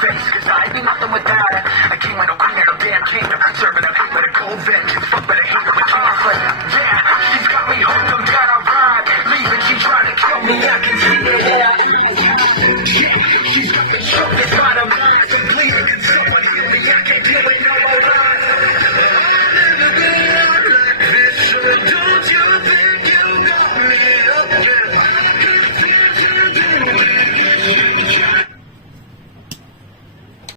face, cause I be nothing without her. I came with